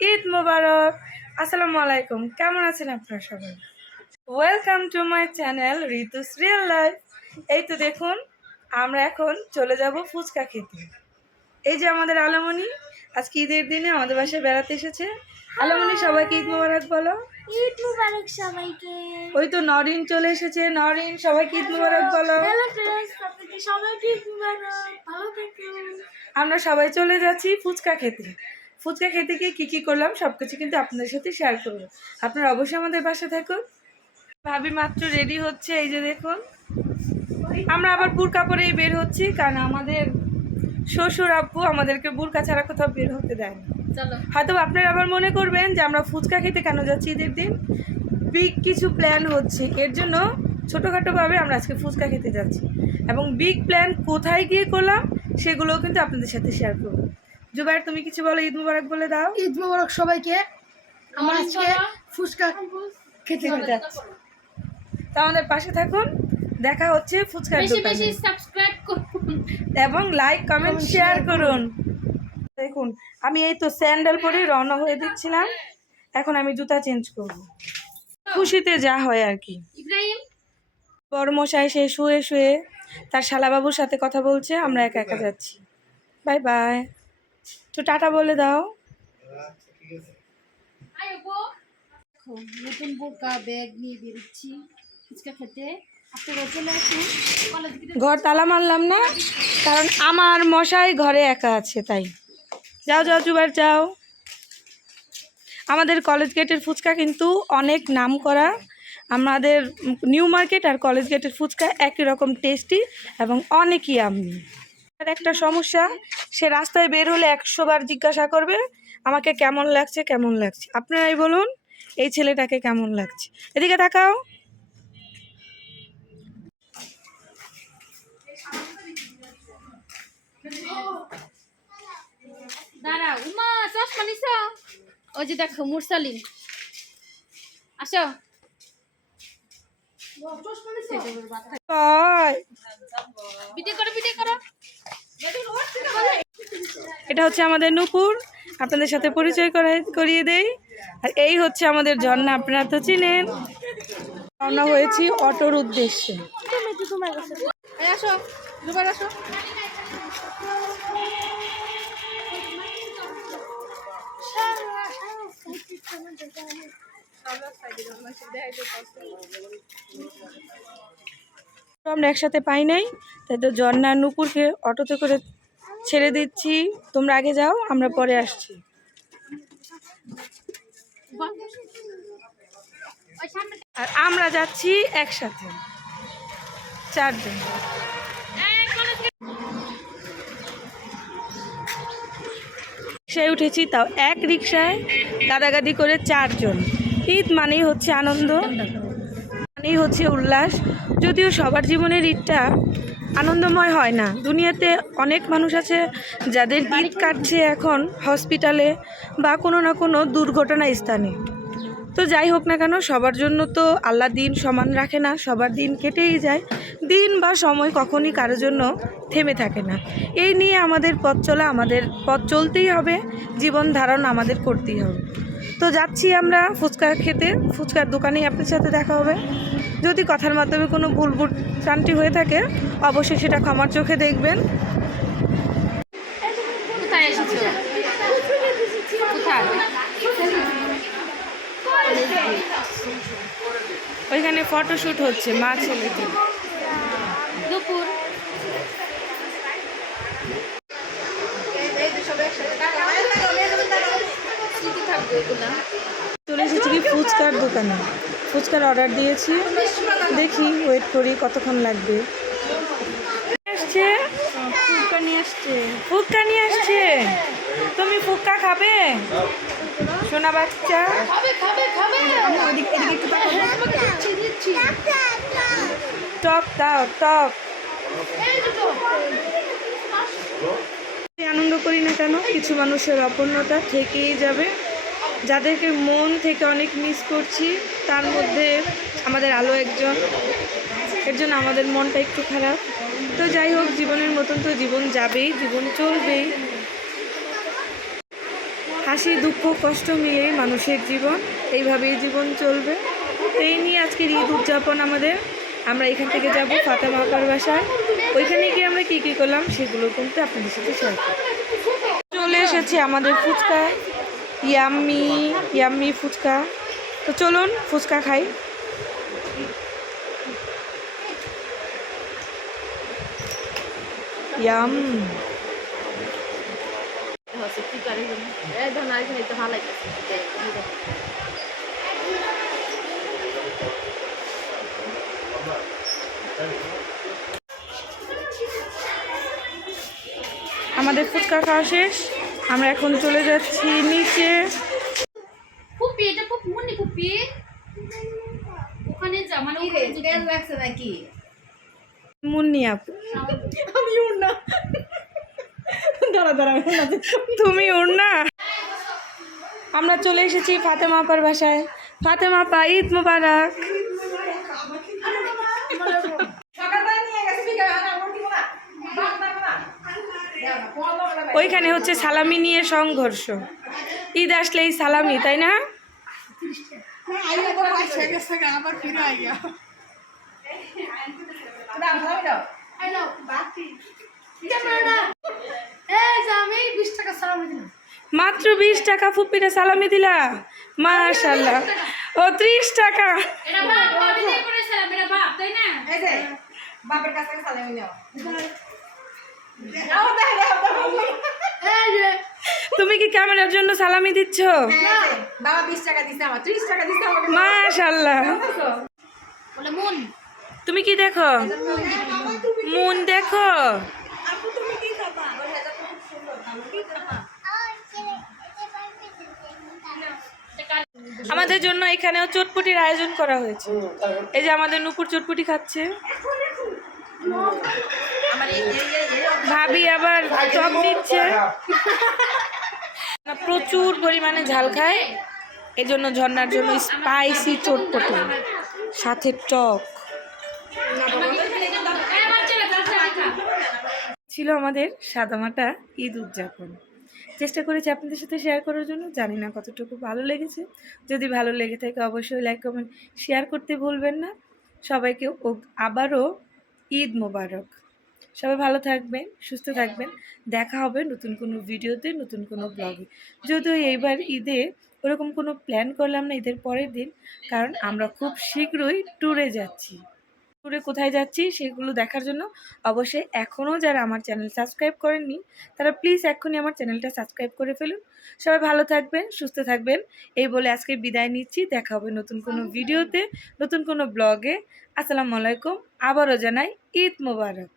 ঈদ মোবারক। আসসালামু আলাইকুম। কেমন আছেন আপনারা সবাই? Welcome to my channel Ritu's real life এই তো দেখুন আমরা এখন চলে যাব ফুচকা খেতে। এই যে আমাদের আলামনি আজকে ঈদের দিনে আমাদের বাসায় বেড়াতে এসেছে। আলামনি সবাইকে ঈদ মোবারক বলো। ঈদ মুবারক সবাইকে। ওই তো নরিন চলে এসেছে। নরিন সবাইকে ঈদ মোবারক বলো। আমরা সবাই চলে যাচ্ছি ফুচকা খেতে। ফুচকা খেতে গিয়ে কী কী করলাম সব কিছু কিন্তু আপনাদের সাথে শেয়ার করব। আপনারা অবশ্যই আমাদের বাসা থাকুন। ভাবি মাত্র রেডি হচ্ছে এই যে দেখুন। আমরা আবার বুরকা পরেই বের হচ্ছি কারণ আমাদের শ্বশুর আব্বু আমাদেরকে বুরকা ছাড়া কোথাও বের হতে দেয় না হয়তো আপনারা আবার মনে করবেন যে আমরা ফুচকা খেতে কেন যাচ্ছি ঈদের দিন? বিগ কিছু প্ল্যান হচ্ছে। এর জন্য ছোটোখাটোভাবে আমরা আজকে ফুচকা খেতে যাচ্ছি। এবং বিগ প্ল্যান কোথায় গিয়ে করলাম সেগুলোও কিন্তু আপনাদের সাথে শেয়ার করব। জুবাইর তুমি কিছু বলো ঈদ মুবারক বলে দাও। ঈদ মুবারক সবাইকে। আমরা আজকে ফুচকা খেতে খেতে যাচ্ছি তো আমাদের পাশে থাকুন দেখা হচ্ছে ফুচকার বেশি দোকানে। বেশি সাবস্ক্রাইব করুন। এবং লাইক কমেন্ট শেয়ার করুন। দেখুন আমি এই তো স্যান্ডেল পরে রওনা হয়ে দিচ্ছিলাম। এখন আমি জুতা চেঞ্জ করব। খুশিতে যা হয় আর কি। ইব্রাহিম? বড় মশাই সে শুয়ে শুয়ে তার শালাবাবুর সাথে কথা বলছে আমরা একা একা যাচ্ছি। বাই বাই তো টাটা বলে দাও। নতুন বোরকা ব্যাগ নিয়ে বেরোচ্ছি ফুচকা খেতে। ঘর তালা মারলাম না কারণ আমার মশাই ঘরে একা আছে তাই। যাও যাও জুবার যাও। আমাদের কলেজ গেটের ফুচকা কিন্তু অনেক নাম করা। আমাদের নিউ মার্কেট আর কলেজ গেটের ফুচকা একই রকম টেস্টি এবং অনেকই আমি আর একটা সমস্যা সে রাস্তায় বের হলে একশো বার জিজ্ঞাসা করবে আমাকে কেমন লাগছে কেমন লাগছে? আপনারাই বলুন এই ছেলেটাকে কেমন লাগছে? এদিকে তাকাও। দাঁড়া উমা চশমা নিছ? ওই যে দেখো মুরসালিন। আসো। ভিডিও করো ভিডিও করো। এটা হচ্ছে আমাদের নুপুর। আপনাদের সাথে পরিচয় করিয়ে দেই। আর এই হচ্ছে আমাদের ঝর্ণা। আপনারা তো চিনেন। রওনা হয়েছি অটোর উদ্দেশ্যে। আমরা একসাথে পাই নাই। তাই তো আর নুপুরকে অটোতে করে ছেড়ে দিচ্ছি। তোমরা আগে যাও, আমরা পরে আসছি। আর আমরা যাচ্ছি একসাথে। চারজন। রিক্সায় উঠেছি তাও এক রিক্সায়, গাদাগাদি করে চারজন। ঈদ মানেই হচ্ছে আনন্দ। মানেই হচ্ছে উল্লাস। যদিও সবার জীবনের ঈদটা আনন্দময় হয় না। দুনিয়াতে অনেক মানুষ আছে যাদের ঈদ কাটছে এখন হসপিটালে বা কোনো না কোনো দুর্ঘটনা স্থানে। তো যাই হোক না কেন, সবার জন্য তো আল্লাহ দিন সমান রাখে না, সবার দিন কেটেই যায়। দিন বা সময় কখনই কারোর জন্য থেমে থাকে না। এই নিয়ে আমাদের পথ চলা, আমাদের পথ চলতেই হবে, জীবন ধারণ আমাদের করতেই হবে। তো যাচ্ছি আমরা ফুচকা খেতে। ফুচকার দোকানেই আপনার সাথে দেখা হবে। যদি কথার মাধ্যমে কোনো ভুল ভুল ত্রান্তি হয়ে থাকে অবশ্যই সেটা ক্ষমার চোখে দেখবেন। ওইখানে ফটোশ্যুট হচ্ছে মা ছেলেকে চলে এসেছি কি ফুচকার দোকানে। ফুচকার অর্ডার দিয়েছি। দেখি ওয়েট করি, কতক্ষণ লাগবে। আসছে? নিয়ে আসছে। নিয়ে আসছে? তুমি খাবে? সোনা বাচ্চা। টক টক। আনন্দ করি না কেন? কিছু মানুষের অপূর্ণতা থেকেই যাবে। যাদেরকে মন থেকে অনেক মিস করছি, তার মধ্যে আমাদের আলো একজন। এর জন্য আমাদের মনটা একটু খারাপ। তো যাই হোক, জীবনের মতন তো জীবন যাবেই, জীবন চলবেই। হাসি, দুঃখ, কষ্ট মিলিয়ে মানুষের জীবন, এইভাবেই জীবন চলবে। এই নিয়ে আজকের ঈদ উদযাপন আমাদের। আমরা এখান থেকে যাব ফাতেমা আপার বাসায়। ওইখানে গিয়ে আমরা কী কী করলাম, সেগুলো কিন্তু আপনাদের সাথে শেয়ার চলে এসেছি আমাদের ফুচকা। Yummy yummy fuchka. তো চলুন ফুচকা খাই। ইয়াম আমাদের ফুচকা খাওয়া শেষ। আমরা এখন চলে যাচ্ছি নিচে। পুপি এটা খুব মুন্নি পুপি ওখানে যা মানে ওখানে লাগছে নাকি। মুন্নি আপু। আমি উড়না দাঁড়া দাঁড়া উড়না তুমি উড় না? আমরা চলে এসেছি ফাতেমা আপার বাসায়। ফাতেমা আপা ঈদ মুবারক। ওইখানে হচ্ছে সালামি নিয়ে সংঘর্ষ। ঈদ আসলে এই সালামি তাই না? আইয়া তো পাঁচ গেছে আবার ফিরে আইয়া আই নাও বাকি ক্যামেরা এই যে আমি 20 টাকা সালামি দিলাম মাত্র বিশ টাকা ফুপিটা সালামি দিলা? মাশাল্লাহ ও ত্রিশ টাকা। এটা বাপ বাপ দিয়ে করেছিলাম এটা বাপ তাই না? এই যে বাপের কাছ থেকে সালামি নাও নাও দাও দাও এই যে তুমি কি ক্যামেরার জন্য সালামি দিচ্ছ? বাবা 20 টাকা দিছে আমার 30 টাকা দিছে আমাকে মাশাল্লাহ বলে মন তুমি কি দেখো? মুন দেখো। আমাদের জন্য এখানেও চটপটির আয়োজন করা হয়েছে। এই যে আমাদের নুপুর চটপটি খাচ্ছে। ভাবি আবার টক দিচ্ছে। প্রচুর পরিমাণে ঝাল খায়। এই জন্য ঝর্নার জন্য স্পাইসি চটপটি সাথে টক। ছেলে আমাদের সাদামাটা ঈদ উদযাপন। চেষ্টা করেছি আপনাদের সাথে শেয়ার করার জন্য। জানি না কতটুকু ভালো লেগেছে। যদি ভালো লেগে থাকে অবশ্যই লাইক কমেন্ট শেয়ার করতে ভুলবেন না। সবাইকে আবারও ঈদ মোবারক। সবাই ভালো থাকবেন সুস্থ থাকবেন। দেখা হবে নতুন কোনো ভিডিওতে নতুন কোনো ব্লগে যদিও এইবার ঈদে ওরকম কোনো প্ল্যান করলাম না ঈদের পরের দিন কারণ আমরা খুব শীঘ্রই ট্যুরে যাচ্ছি। ট্যুরে কোথায় যাচ্ছি সেগুলো দেখার জন্য অবশ্যই এখনও যারা আমার চ্যানেল সাবস্ক্রাইব করেননি তারা প্লিজ এক্ষুনি আমার চ্যানেলটা সাবস্ক্রাইব করে ফেলুন। সবাই ভালো থাকবেন সুস্থ থাকবেন। এই বলে আজকে বিদায় নিচ্ছি। দেখা হবে নতুন কোনো ভিডিওতে নতুন কোনো ব্লগে আসসালামু আলাইকুম। আবারও জানাই ঈদ মোবারক।